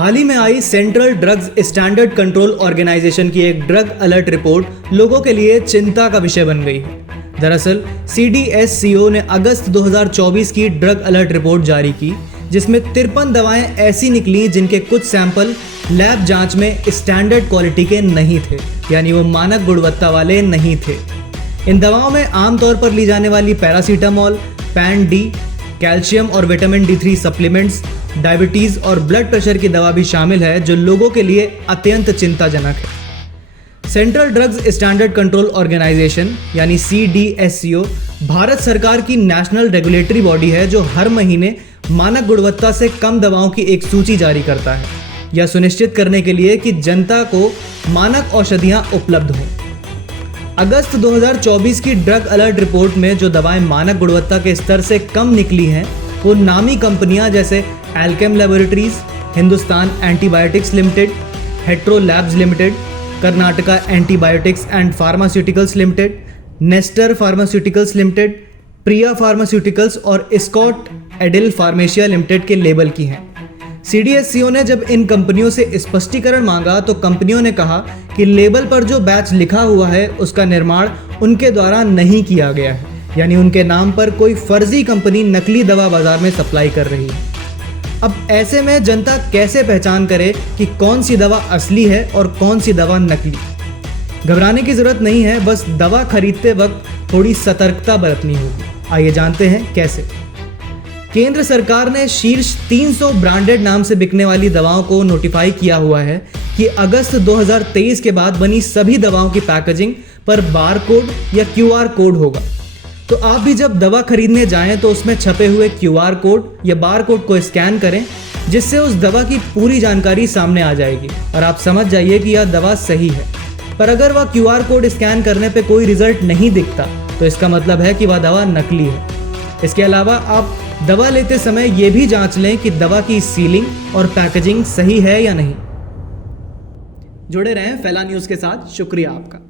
हाल ही में आई central drugs standard control organization की एक ड्रग अलर्ट रिपोर्ट लोगों के लिए चिंता का विषय बन गई है। दरअसल CDSCO ने अगस्त 2024 की ड्रग अलर्ट रिपोर्ट जारी की, जिसमें 53 दवाएं ऐसी निकली जिनके कुछ सैंपल लैब जांच में स्टैंडर्ड क्वालिटी के नहीं थे, यानी वो मानक गुणवत्ता वाले नहीं थे। इन दवाओं में आमतौर पर ली जाने वाली पैरासीटामोल, पैन डी, कैल्शियम और विटामिन D3 सप्लीमेंट्स, डायबिटीज और ब्लड प्रेशर की दवा भी शामिल है, जो लोगों के लिए अत्यंत चिंताजनक है। Central drugs standard control organisation यानी CDSCO भारत सरकार की नेशनल रेगुलेटरी बॉडी है, जो हर महीने मानक गुणवत्ता से कम दवाओं की एक सूची जारी करता है, यह सुनिश्चित करने के लिए कि जनता को मानक औषधियां उपलब्ध हों। अगस्त 2024 की ड्रग अलर्ट रिपोर्ट में जो दवाएं मानक गुणवत्ता के स्तर से कम निकली हैं, वो नामी कंपनियां जैसे Alkem laboratories, Hindustan antibiotics limited, hetero labs limited, Karnataka antibiotics and pharmaceuticals limited, Nestor pharmaceuticals limited, Priya pharmaceuticals और स्कॉट एडिल फार्मेशिया लिमिटेड के लेबल की हैं। CDSCO ने जब इन कंपनियों से स्पष्टीकरण मांगा तो कंपनियों ने कहा कि लेबल पर जो बैच लिखा हुआ है उसका निर्माण उनके द्वारा नहीं किया गया है, यानी उनके नाम पर कोई फर्जी कंपनी नकली दवा बाजार में सप्लाई कर रही है। अब ऐसे में जनता कैसे पहचान करे कि कौन सी दवा असली है और कौन सी दवा नकली? घबराने की जरूरत नहीं है, बस दवा खरीदते वक्त थोड़ी सतर्कता बरतनी होगी। आइए जानते हैं कैसे। केंद्र सरकार ने शीर्ष 300 ब्रांडेड नाम से बिकने वाली दवाओं को नोटिफाई किया हुआ है कि अगस्त 2023 के बाद बनी सभी दवाओं की पैकेजिंग पर बार कोड या QR कोड होगा। तो आप भी जब दवा खरीदने जाएं तो उसमें छपे हुए QR कोड या बार कोड को स्कैन करें, जिससे उस दवा की पूरी जानकारी सामने आ जाएगी और आप समझ जाइए कि यह दवा सही है। पर अगर वह QR कोड स्कैन करने पे कोई रिजल्ट नहीं दिखता तो इसका मतलब है कि वह दवा नकली है। इसके अलावा आप दवा लेते समय यह भी जांच लें कि दवा की सीलिंग और पैकेजिंग सही है या नहीं। जुड़े रहें फैला न्यूज़ के साथ। शुक्रिया आपका।